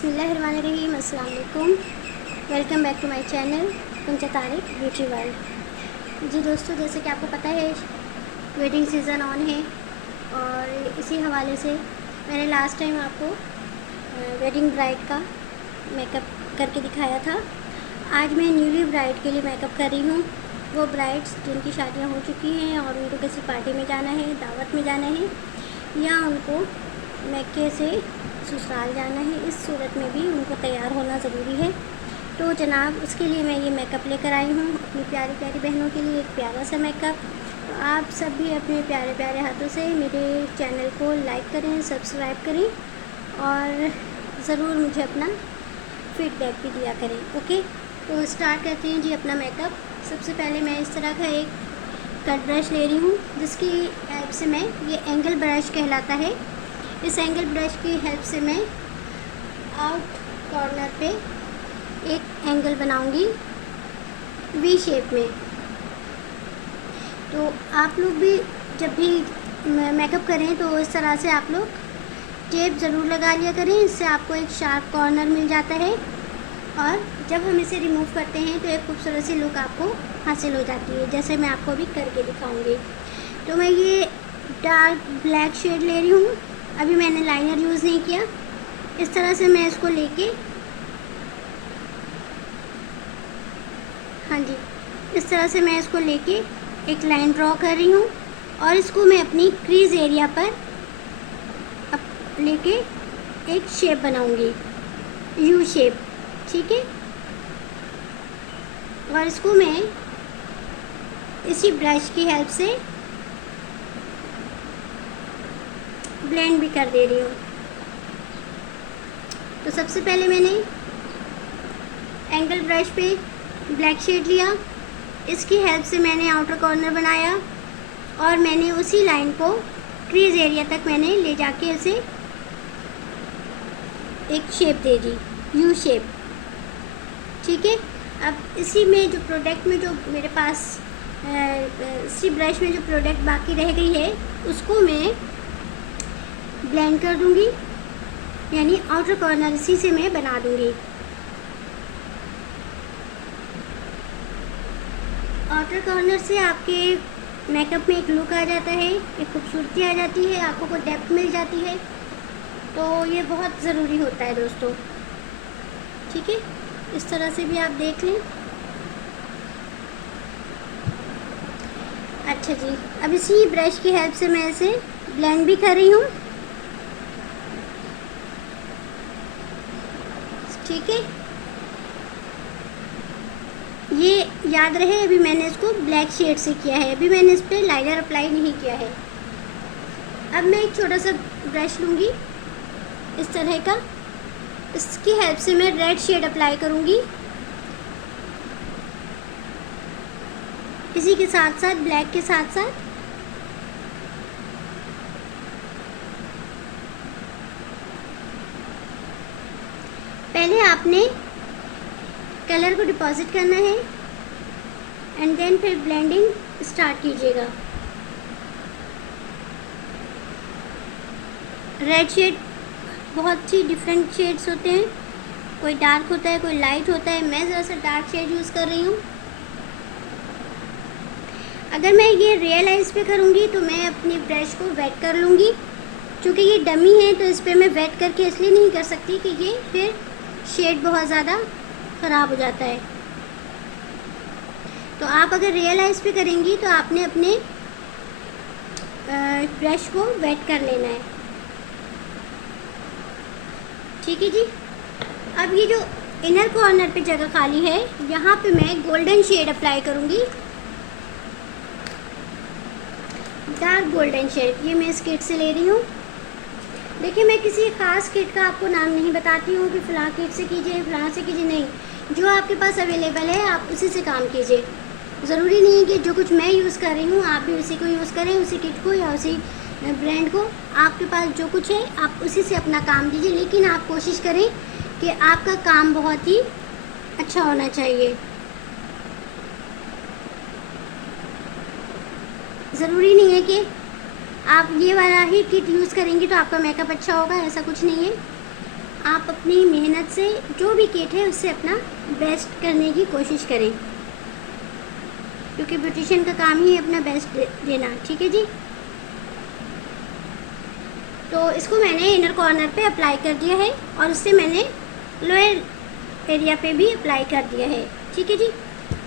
बिस्मिल्लाहिर्रहमानिर्रहीम। अस्सलाम वालेकुम। Welcome back to my channel Kuncha Tariq beauty world. जी दोस्तों, जैसे कि आपको पता है वेडिंग सीज़न ऑन है और इसी हवाले से मैंने लास्ट टाइम आपको वेडिंग ब्राइड का मेकअप करके दिखाया था। आज मैं न्यूली ब्राइड के लिए मेकअप कर रही हूँ। वो ब्राइड्स जिनकी शादियाँ हो चुकी हैं और उनको किसी पार्टी में जाना है, दावत में जाना है या उनको मैके से ससुराल जाना है, इस सूरत में भी उनको तैयार होना ज़रूरी है। तो जनाब, उसके लिए मैं ये मेकअप लेकर आई हूँ अपनी प्यारी प्यारी बहनों के लिए, एक प्यारा सा मेकअप। तो आप सब भी अपने प्यारे प्यारे हाथों से मेरे चैनल को लाइक करें, सब्सक्राइब करें और ज़रूर मुझे अपना फीडबैक भी दिया करें। ओके, तो स्टार्ट करते हैं जी अपना मेकअप। सबसे पहले मैं इस तरह का एक कट ब्रश ले रही हूँ, जिसकी हेल्प से मैं, ये एंगल ब्रश कहलाता है, इस एंगल ब्रश की हेल्प से मैं आउट कॉर्नर पे एक एंगल बनाऊंगी वी शेप में। तो आप लोग भी जब भी मेकअप करें तो इस तरह से आप लोग टेप ज़रूर लगा लिया करें, इससे आपको एक शार्प कॉर्नर मिल जाता है और जब हम इसे रिमूव करते हैं तो एक खूबसूरत सी लुक आपको हासिल हो जाती है, जैसे मैं आपको अभी करके दिखाऊंगी। तो मैं ये डार्क ब्लैक शेड ले रही हूँ, अभी मैंने लाइनर यूज़ नहीं किया। इस तरह से मैं इसको लेके, हाँ जी, इस तरह से मैं इसको लेके एक लाइन ड्रॉ कर रही हूँ और इसको मैं अपनी क्रीज एरिया पर लेके एक शेप बनाऊंगी, यू शेप, ठीक है। और इसको मैं इसी ब्रश की हेल्प से ब्लेंड भी कर दे रही हूँ। तो सबसे पहले मैंने एंगल ब्रश पे ब्लैक शेड लिया, इसकी हेल्प से मैंने आउटर कॉर्नर बनाया और मैंने उसी लाइन को क्रीज एरिया तक मैंने ले जाके इसे एक शेप दे दी, यू शेप, ठीक है। अब इसी में जो प्रोडक्ट में जो मेरे पास इसी ब्रश में जो प्रोडक्ट बाकी रह गई है उसको मैं ब्लेंड कर दूंगी, यानी आउटर कॉर्नर इसी से मैं बना दूंगी। आउटर कॉर्नर से आपके मेकअप में एक लुक आ जाता है, एक खूबसूरती आ जाती है, आंखों को डेप्थ मिल जाती है। तो ये बहुत ज़रूरी होता है दोस्तों, ठीक है। इस तरह से भी आप देख लें। अच्छा जी, अब इसी ब्रश की हेल्प से मैं इसे ब्लेंड भी कर रही हूँ, ठीक है। ये याद रहे, अभी मैंने इसको ब्लैक शेड से किया है, अभी मैंने इस पर लाइनर अप्लाई नहीं किया है। अब मैं एक छोटा सा ब्रश लूँगी इस तरह का, इसकी हेल्प से मैं रेड शेड अप्लाई करूँगी, इसी के साथ साथ ब्लैक के साथ साथ। पहले आपने कलर को डिपॉजिट करना है एंड देन फिर ब्लेंडिंग स्टार्ट कीजिएगा। रेड शेड बहुत सी डिफरेंट शेड्स होते हैं, कोई डार्क होता है, कोई लाइट होता है। मैं ज़रा सा डार्क शेड यूज़ कर रही हूँ। अगर मैं ये रियल आइज़ पे करूँगी तो मैं अपनी ब्रश को वेट कर लूँगी, क्योंकि ये डमी है तो इस पर मैं वेट करके इसलिए नहीं कर सकती कि ये फिर शेड बहुत ज़्यादा ख़राब हो जाता है। तो आप अगर रियल आइज़ पे करेंगी तो आपने अपने ब्रश को वेट कर लेना है, ठीक है जी। अब ये जो इनर कॉर्नर पे जगह खाली है, यहाँ पे मैं गोल्डन शेड अप्लाई करूँगी, डार्क गोल्डन शेड। ये मैं इस किट से ले रही हूँ। देखिए, मैं किसी ख़ास किट का आपको नाम नहीं बताती हूँ कि फ़लाँ किट से कीजिए, फ़लाँ से कीजिए, नहीं, जो आपके पास अवेलेबल है आप उसी से काम कीजिए। ज़रूरी नहीं है कि जो कुछ मैं यूज़ कर रही हूँ आप भी उसी को यूज़ करें, उसी किट को या उसी ब्रांड को। आपके पास जो कुछ है आप उसी से अपना काम कीजिए, लेकिन आप कोशिश करें कि आपका काम बहुत ही अच्छा होना चाहिए। ज़रूरी नहीं है कि आप ये वाला ही किट यूज़ करेंगी तो आपका मेकअप अच्छा होगा, ऐसा कुछ नहीं है। आप अपनी मेहनत से जो भी किट है उससे अपना बेस्ट करने की कोशिश करें, क्योंकि ब्यूटिशियन का काम ही है अपना बेस्ट देना। ठीक है जी। तो इसको मैंने इनर कॉर्नर पे अप्लाई कर दिया है और उससे मैंने लोअर एरिया पे भी अप्लाई कर दिया है। ठीक है जी।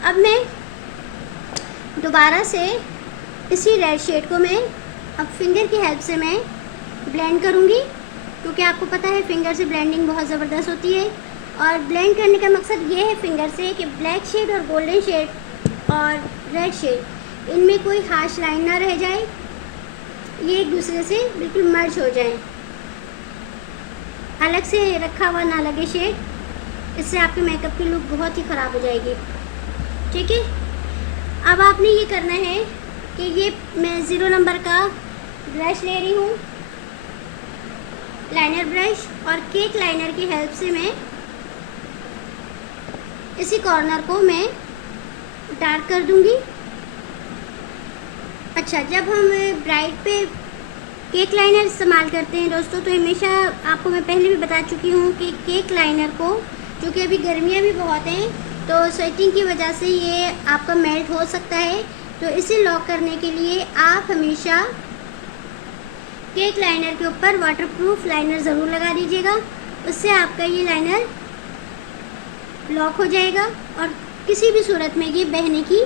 अब मैं दोबारा से इसी रेड शेड को मैं अब फिंगर की हेल्प से मैं ब्लेंड करूँगी, क्योंकि आपको पता है फिंगर से ब्लेंडिंग बहुत ज़बरदस्त होती है। और ब्लेंड करने का मकसद ये है फिंगर से कि ब्लैक शेड और गोल्डन शेड और रेड शेड इनमें कोई हार्श लाइन ना रह जाए, ये एक दूसरे से बिल्कुल मर्ज हो जाए, अलग से रखा हुआ ना लगे शेड, इससे आपके मेकअप की लुक बहुत ही ख़राब हो जाएगी। ठीक है। अब आपने ये करना है कि ये मैं 0 नंबर का ब्रश ले रही हूँ, लाइनर ब्रश, और केक लाइनर की हेल्प से मैं इसी कॉर्नर को मैं डार्क कर दूँगी। अच्छा, जब हम ब्राइट पे केक लाइनर इस्तेमाल करते हैं दोस्तों, तो हमेशा आपको मैं पहले भी बता चुकी हूँ कि केक लाइनर को, क्योंकि अभी गर्मियाँ भी बहुत हैं तो स्वेटिंग की वजह से ये आपका मेल्ट हो सकता है, तो इसे लॉक करने के लिए आप हमेशा केक लाइनर के ऊपर वाटरप्रूफ लाइनर ज़रूर लगा दीजिएगा। उससे आपका ये लाइनर लॉक हो जाएगा और किसी भी सूरत में ये बहने की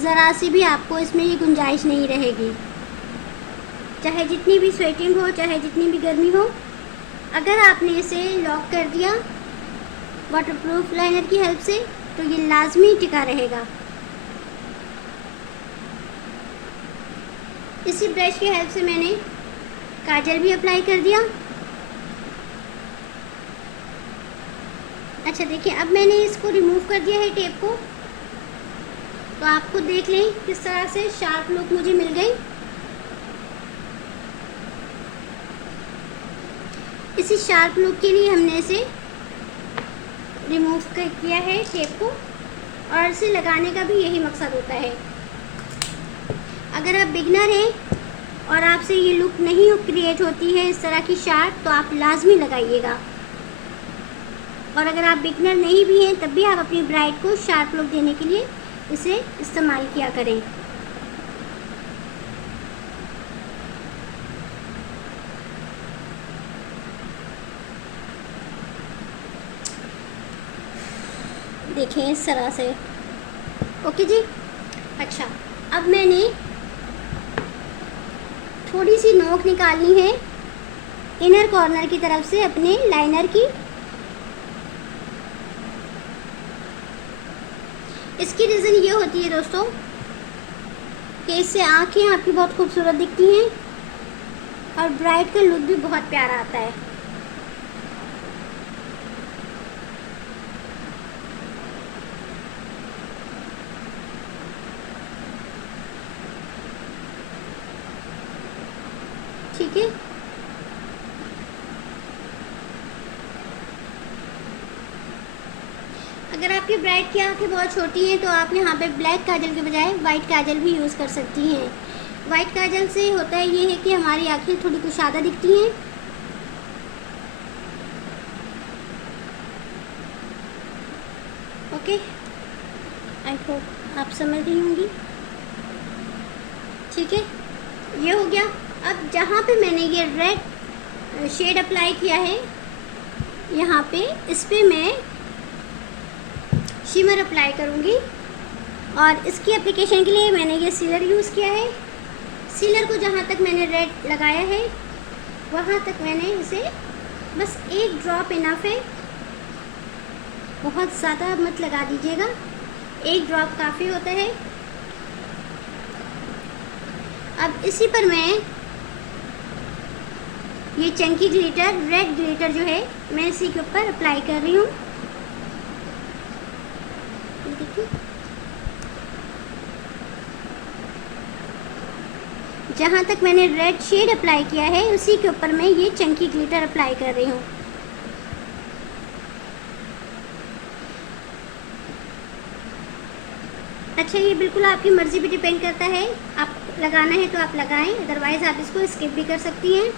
ज़रा सी भी आपको इसमें ये गुंजाइश नहीं रहेगी। चाहे जितनी भी स्वेटिंग हो, चाहे जितनी भी गर्मी हो, अगर आपने इसे लॉक कर दिया वाटरप्रूफ लाइनर की हेल्प से, तो ये लाजमी टिका रहेगा। इसी ब्रश की हेल्प से मैंने काजल भी अप्लाई कर दिया। अच्छा देखिए, अब मैंने इसको रिमूव कर दिया है टेप को, तो आपको देख लें किस तरह से शार्प लुक मुझे मिल गई। इसी शार्प लुक के लिए हमने इसे रिमूव किया है टेप को, और इसे लगाने का भी यही मकसद होता है। अगर आप बिगनर हैं और आपसे ये लुक नहीं क्रिएट होती है इस तरह की शार्प, तो आप लाजमी लगाइएगा। और अगर आप बिगनर नहीं भी हैं तब भी आप अपनी ब्राइड को शार्प लुक देने के लिए इसे इस्तेमाल किया करें। देखें इस तरह से। ओके जी। अच्छा, अब मैंने थोड़ी सी नोक निकालनी है इनर कॉर्नर की तरफ से अपने लाइनर की। इसकी रीज़न ये होती है दोस्तों कि इससे आँखें आपकी बहुत खूबसूरत दिखती हैं और ब्राइड का लुक भी बहुत प्यारा आता है। ठीक है। अगर आपकी ब्राइड की आँखें बहुत छोटी हैं तो आप यहाँ पे ब्लैक काजल के बजाय वाइट काजल भी यूज़ कर सकती हैं। वाइट काजल से होता है ये है कि हमारी आँखें थोड़ी कुशादा दिखती हैं। ओके, आई होप आप समझ रही होंगी। ठीक है, ये हो गया। अब जहाँ पे मैंने ये रेड शेड अप्लाई किया है, यहाँ पे इस पे मैं शिमर अप्लाई करूँगी, और इसकी एप्लीकेशन के लिए मैंने ये सीलर यूज़ किया है। सीलर को जहाँ तक मैंने रेड लगाया है वहाँ तक मैंने इसे बस एक ड्रॉप इनफ है, बहुत ज़्यादा मत लगा दीजिएगा, एक ड्रॉप काफ़ी होता है। अब इसी पर मैं ये चंकी ग्लिटर, रेड ग्लिटर जो है, मैं इसी के ऊपर अप्लाई कर रही हूँ। देखिए, जहाँ तक मैंने रेड शेड अप्लाई किया है उसी के ऊपर मैं ये चंकी ग्लिटर अप्लाई कर रही हूँ। अच्छा, ये बिल्कुल आपकी मर्ज़ी पे डिपेंड करता है, आप लगाना है तो आप लगाएं, अदरवाइज़ आप इसको स्किप भी कर सकती हैं।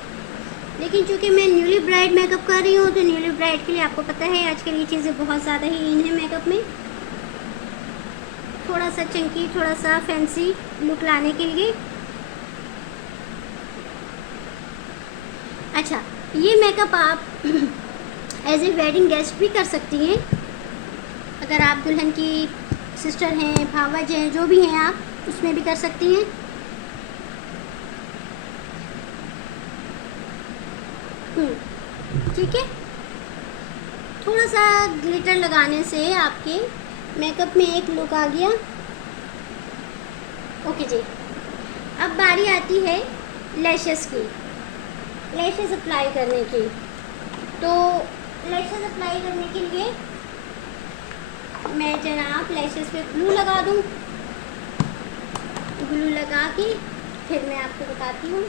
लेकिन चूँकि मैं न्यूली ब्राइड मेकअप कर रही हूँ तो न्यूली ब्राइड के लिए आपको पता है आजकल ये चीज़ें बहुत ज़्यादा ही इन है मेकअप में, थोड़ा सा चंकी, थोड़ा सा फैंसी लुक लाने के लिए। अच्छा, ये मेकअप आप एज ए वेडिंग गेस्ट भी कर सकती हैं। अगर आप दुल्हन की सिस्टर हैं, भावज हैं, जो भी हैं आप उसमें भी कर सकती हैं। ठीक है, थोड़ा सा ग्लिटर लगाने से आपके मेकअप में एक लुक आ गया। ओके जी, अब बारी आती है लैशेस की, लैशेस अप्लाई करने की। तो लैशेस अप्लाई करने के लिए मैं जनाब लैशेस पे ग्लू लगा दूँ। ग्लू लगा के फिर मैं आपको बताती हूँ।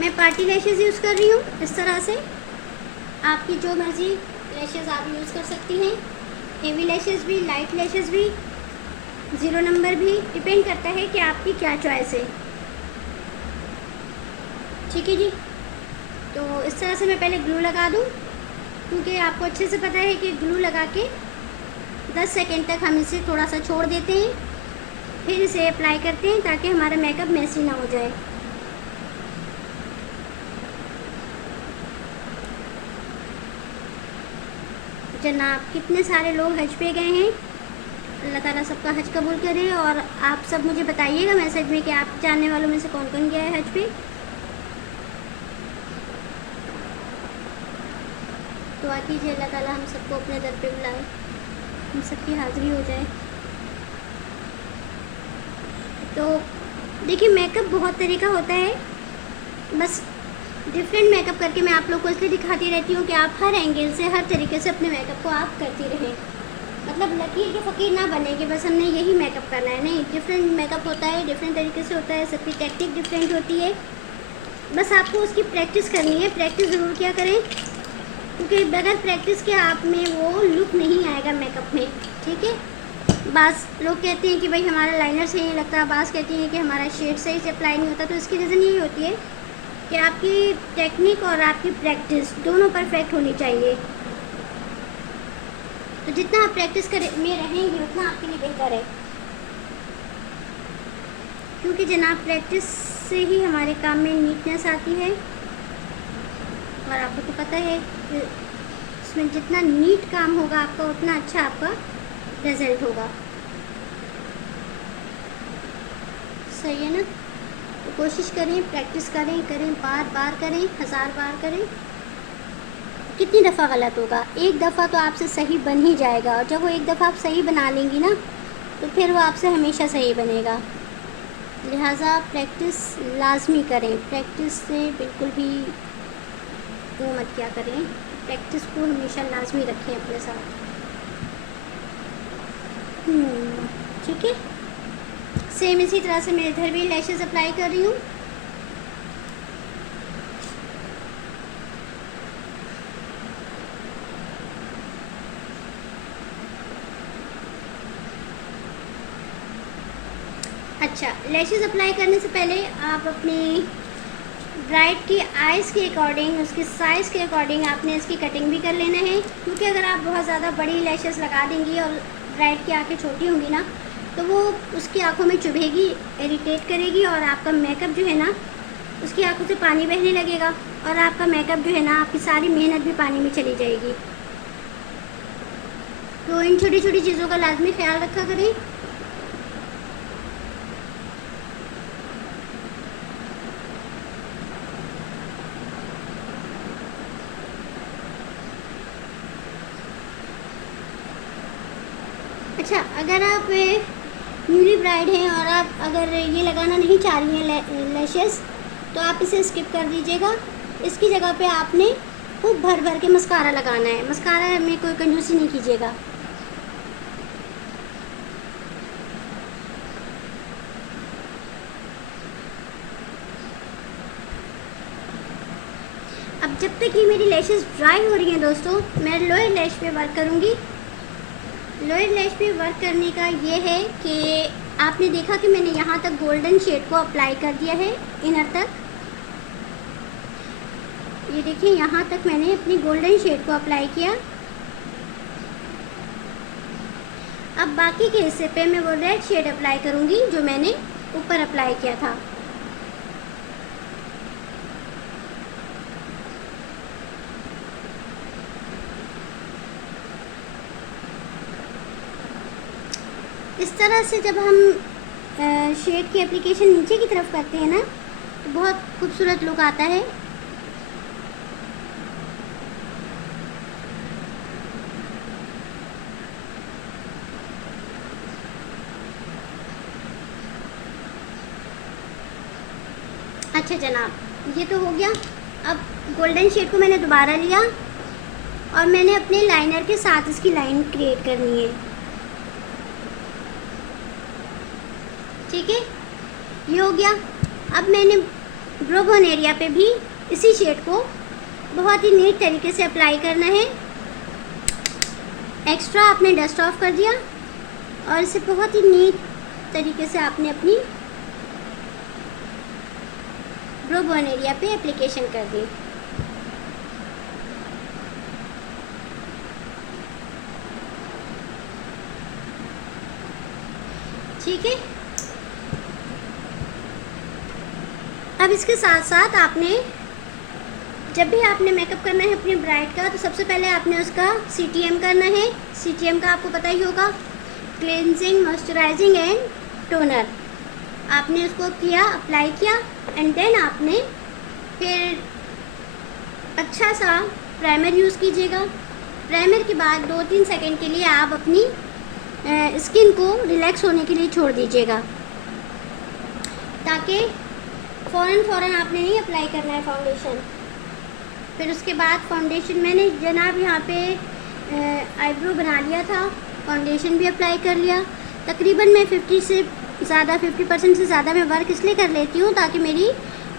मैं पार्टी लैशेस यूज़ कर रही हूँ इस तरह से। आपकी जो मर्ज़ी लैशेस आप यूज़ कर सकती हैं, हेवी लैशेस भी, लाइट लैशेस भी, 0 नंबर भी, डिपेंड करता है कि आपकी क्या चॉइस है। ठीक है जी, तो इस तरह से मैं पहले ग्लू लगा दूँ, क्योंकि आपको अच्छे से पता है कि ग्लू लगा के 10 सेकेंड तक हम इसे थोड़ा सा छोड़ देते हैं, फिर इसे अप्लाई करते हैं ताकि हमारा मेकअप मैसी ना हो जाए। जनाब कितने सारे लोग हज पे गए हैं, अल्लाह ताला सबका हज कबूल करे। और आप सब मुझे बताइएगा मैसेज में कि आप जानने वालों में से कौन कौन गया है हज पे। दुआ कीजिए अल्लाह ताला हम सबको अपने दर पे बुलाए, हम सबकी हाज़िरी हो जाए। तो देखिए, मेकअप बहुत तरह का होता है, बस डिफरेंट मेकअप करके मैं आप लोग को इसलिए दिखाती रहती हूँ कि आप हर एंगल से, हर तरीके से अपने मेकअप को आप करती रहें। मतलब लकीर के फ़कीर ना बने कि बस हमने यही मेकअप करना है, नहीं। डिफरेंट मेकअप होता है, डिफरेंट तरीके से होता है, सबकी टेक्निक डिफरेंट होती है। बस आपको उसकी प्रैक्टिस करनी है। प्रैक्टिस ज़रूर क्या करें, क्योंकि बगैर प्रैक्टिस के आप में वो लुक नहीं आएगा मेकअप में। ठीक है, बास लोग कहते हैं कि भाई हमारा लाइनर सही नहीं लगता, बास कहती हैं कि हमारा शेड सही से अप्लाई नहीं होता। तो इसकी रीज़न यही होती है कि आपकी टेक्निक और आपकी प्रैक्टिस दोनों परफेक्ट होनी चाहिए। तो जितना आप प्रैक्टिस कर में रहेंगे उतना आपके लिए बेहतर है, क्योंकि जनाब प्रैक्टिस से ही हमारे काम में नीटनेस आती है। और आपको तो पता है कि इसमें जितना नीट काम होगा आपका, उतना अच्छा आपका रिज़ल्ट होगा। सही है ना? तो कोशिश करें, प्रैक्टिस करें, बार बार करें, 1000 बार करें। कितनी दफ़ा गलत होगा, एक दफ़ा तो आपसे सही बन ही जाएगा। और जब वो एक दफ़ा आप सही बना लेंगी ना, तो फिर वो आपसे हमेशा सही बनेगा। लिहाजा प्रैक्टिस लाजमी करें, प्रैक्टिस से बिल्कुल भी वो मत क्या करें, प्रैक्टिस को हमेशा लाजमी रखें अपने साथ। ठीक है, सेम इसी तरह से मैं इधर भी लैशेस अप्लाई कर रही हूँ। अच्छा, लैशेस अप्लाई करने से पहले आप अपनी ब्राइड की आइज़ के अकॉर्डिंग, उसके साइज़ के अकॉर्डिंग आपने इसकी कटिंग भी कर लेना है। क्योंकि अगर आप बहुत ज़्यादा बड़ी लैशेस लगा देंगी और ब्राइड की आँखें छोटी होंगी ना, तो वो उसकी आँखों में चुभेगी, इरिटेट करेगी, और आपका मेकअप जो है ना, उसकी आँखों से पानी बहने लगेगा, और आपका मेकअप जो है ना, आपकी सारी मेहनत भी पानी में चली जाएगी। तो इन छोटी छोटी चीज़ों का लाजमी ख्याल रखा करें। अच्छा, अगर आप न्यूली ब्राइड हैं और आप अगर ये लगाना नहीं चाह रही हैं लैशेस, तो आप इसे स्किप कर दीजिएगा। इसकी जगह पे आपने खूब भर भर के मस्कारा लगाना है। मस्कारा में कोई कंजूसी नहीं कीजिएगा। अब जब तक ये मेरी लैशेस ड्राई हो रही हैं दोस्तों, मैं लोअर लैश पे वर्क करूँगी। लोअर लैश पे वर्क करने का ये है कि आपने देखा कि मैंने यहाँ तक गोल्डन शेड को अप्लाई कर दिया है, इनर तक। ये देखिए यहाँ तक मैंने अपनी गोल्डन शेड को अप्लाई किया। अब बाकी के हिस्से पे मैं वो रेड शेड अप्लाई करूँगी जो मैंने ऊपर अप्लाई किया था। इस तरह से जब हम शेड की एप्लीकेशन नीचे की तरफ करते हैं ना, तो बहुत खूबसूरत लुक आता है। अच्छा जनाब, ये तो हो गया। अब गोल्डन शेड को मैंने दोबारा लिया और मैंने अपने लाइनर के साथ इसकी लाइन क्रिएट करनी है। ठीक है, ये हो गया। अब मैंने ब्रो बोन एरिया पे भी इसी शेड को बहुत ही नीट तरीके से अप्लाई करना है। एक्स्ट्रा आपने डस्ट ऑफ कर दिया और इसे बहुत ही नीट तरीके से आपने अपनी ब्रो बोन एरिया पे एप्लीकेशन कर दी। ठीक है, अब इसके साथ साथ आपने जब भी आपने मेकअप करना है अपनी ब्राइड का, तो सबसे पहले आपने उसका CTM करना है। CTM का आपको पता ही होगा, क्लेंजिंग, मॉइस्चराइजिंग एंड टोनर। आपने उसको किया, अप्लाई किया एंड देन आपने फिर अच्छा सा प्राइमर यूज़ कीजिएगा। प्राइमर के बाद 2-3 सेकंड के लिए आप अपनी स्किन को रिलैक्स होने के लिए छोड़ दीजिएगा, ताकि फ़ौरन आपने नहीं अप्लाई करना है फाउंडेशन। फिर उसके बाद फाउंडेशन मैंने जनाब यहाँ पे आईब्रो बना लिया था, फाउंडेशन भी अप्लाई कर लिया। तकरीबन मैं 50% से ज़्यादा मैं वर्क इसलिए कर लेती हूँ ताकि मेरी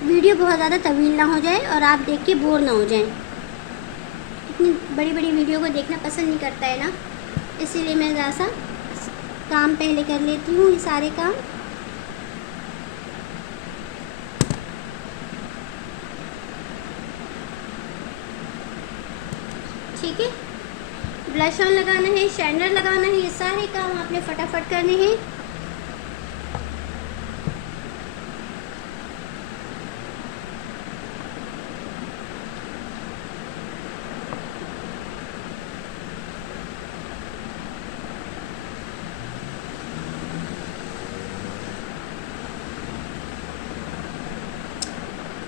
वीडियो बहुत ज़्यादा तवील ना हो जाए और आप देख के बोर ना हो जाएं। इतनी बड़ी बड़ी वीडियो को देखना पसंद नहीं करता है ना, इसीलिए मैं ज़रा सा काम पहले कर लेती हूँ, ये सारे काम। ठीक है, ब्लश ऑन लगाना है, शाइनर लगाना है, ये सारे काम आपने फटाफट करने हैं।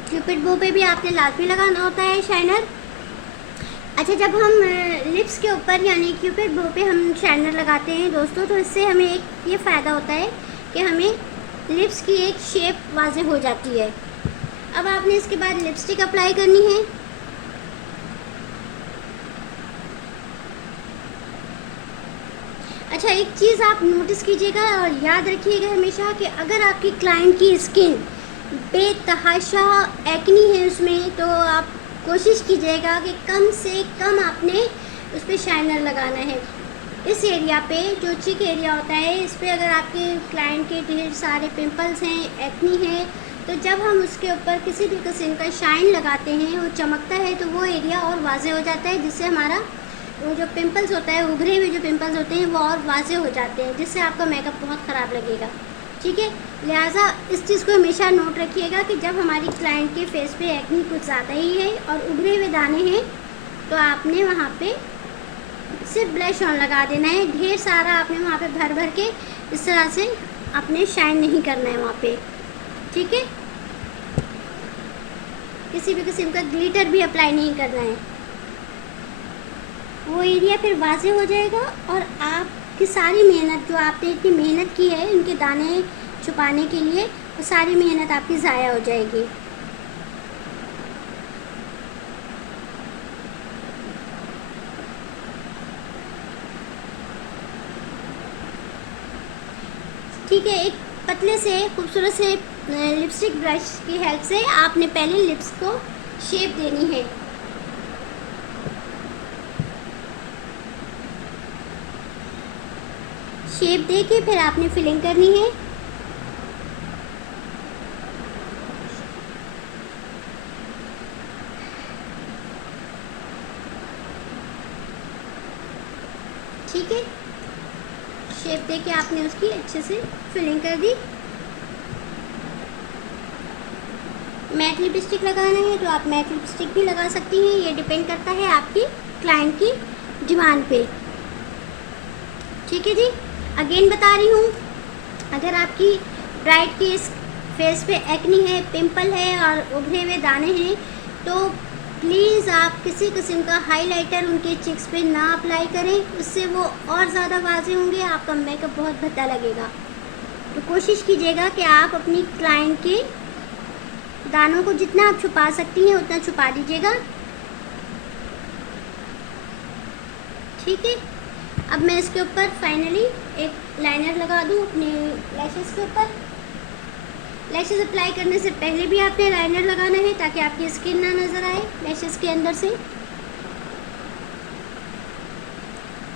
क्यूपिड बो पे भी आपने लाजमी लगाना होता है शाइनर। अच्छा, जब हम लिप्स के ऊपर यानी क्यूपिड बो पे हम शाइनर लगाते हैं दोस्तों, तो इससे हमें एक ये फ़ायदा होता है कि हमें लिप्स की एक शेप वाज़ेह हो जाती है। अब आपने इसके बाद लिपस्टिक अप्लाई करनी है। अच्छा, एक चीज़ आप नोटिस कीजिएगा और याद रखिएगा हमेशा कि अगर आपकी क्लाइंट की स्किन बेतहाशा एक्नी है उसमें, तो आप कोशिश कीजिएगा कि कम से कम आपने उस पर शाइनर लगाना है। इस एरिया पे जो चिक एरिया होता है, इस पर अगर आपके क्लाइंट के ढेर सारे पिंपल्स हैं, एक्नी है, तो जब हम उसके ऊपर किसी भी किस्म का शाइन लगाते हैं, वो चमकता है, तो वो एरिया और वाज़ेह हो जाता है, जिससे हमारा वो जो पिंपल्स होता है, उभरे हुए जो पिंपल्स होते हैं, वो और वाज़ेह हो जाते हैं, जिससे आपका मेकअप बहुत ख़राब लगेगा। ठीक है, लिहाजा इस चीज़ को हमेशा नोट रखिएगा कि जब हमारी क्लाइंट के फेस पे एक्नी कुछ ज़्यादा ही है और उभरे हुए दाने हैं, तो आपने वहाँ पे सिर्फ ब्लश ऑन लगा देना है। ढेर सारा आपने वहाँ पे भर भर के इस तरह से आपने शाइन नहीं करना है वहाँ पे। ठीक है, किसी भी किस्म का ग्लिटर भी अप्लाई नहीं करना है, वो एरिया फिर वाज़ेह हो जाएगा और आपकी सारी मेहनत जो आपने इतनी मेहनत की है उनके दाने छुपाने के लिए, वो सारी मेहनत आपकी ज़ाया हो जाएगी। ठीक है, एक पतले से खूबसूरत से लिपस्टिक ब्रश की हेल्प से आपने पहले लिप्स को शेप देनी है। शेप दे के फिर आपने फिलिंग करनी है। ठीक है, शेप दे के आपने उसकी अच्छे से फिलिंग कर दी। मैट लिपस्टिक लगाना है तो आप मैट लिपस्टिक भी लगा सकती हैं, ये डिपेंड करता है आपकी क्लाइंट की डिमांड पे। ठीक है जी, अगेन बता रही हूँ, अगर आपकी ब्राइड की इस फेस पे एक्नी है, पिंपल है और उभरे हुए दाने हैं तो प्लीज़ आप किसी किस्म का हाइलाइटर उनके चिक्स पे ना अप्लाई करें, उससे वो और ज़्यादा वाज़े होंगे, आपका मेकअप बहुत भद्दा लगेगा। तो कोशिश कीजिएगा कि आप अपनी क्लाइंट के दानों को जितना आप छुपा सकती हैं उतना छुपा दीजिएगा। ठीक है, अब मैं इसके ऊपर फाइनली एक लाइनर लगा दूँ अपने लैशेस के ऊपर। लैशेस अप्लाई करने से पहले भी आपने लाइनर लगाना है ताकि आपकी स्किन ना नज़र आए लैशेस के अंदर से।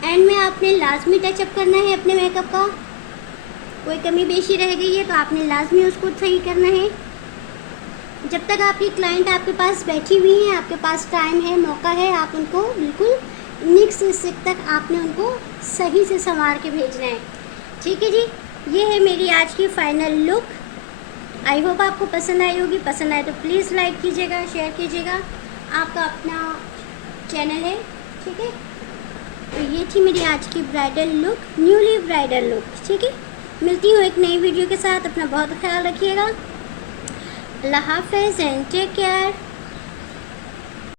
एंड में आपने लाजमी टचअप करना है अपने मेकअप का, कोई कमी बेशी रह गई है तो आपने लाजमी उसको सही करना है। जब तक आपकी क्लाइंट आपके पास बैठी हुई हैं, आपके पास टाइम है, मौका है, आप उनको बिल्कुल नेक्स्ट स्टेप तक आपने उनको सही से संवार के भेजना है। ठीक है जी, ये है मेरी आज की फाइनल लुक। आई होप आपको पसंद आई होगी। पसंद आए तो प्लीज़ लाइक कीजिएगा, शेयर कीजिएगा, आपका अपना चैनल है। ठीक है, तो ये थी मेरी आज की bridal look, newly bridal look. ठीक है, मिलती हूँ एक नई वीडियो के साथ। अपना बहुत ख्याल रखिएगा। अल्लाह हाफ़िज़ एंड टेक केयर।